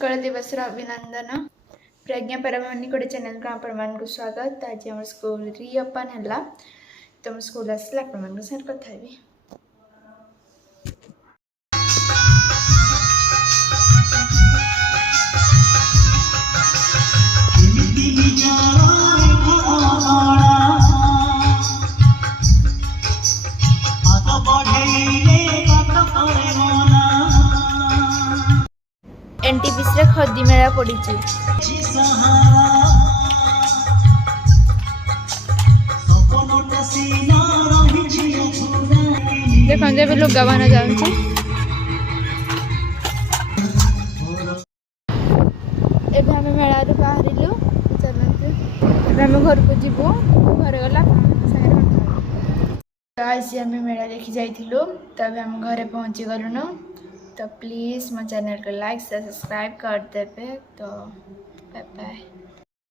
कल दिवस अभिनंदन प्रज्ञा परमानी गोटे चैनल को आपण को स्वागत। आज आम स्कूल रीओपन है तो स्कूल आसला आपण साथ कथा हेबी। एनटीपीसी रे खदी मेला पड़ी देखो जब लुगा बना जाऊँ एबे हमें मेला रू बाहर चलते आम घर को जीवु घर गला आज आम मेला देखी जाइलु तब हम घरे पहुँची गलुन। तो प्लीज़ मो चैनल को लाइक सब्सक्राइब कर देवे। तो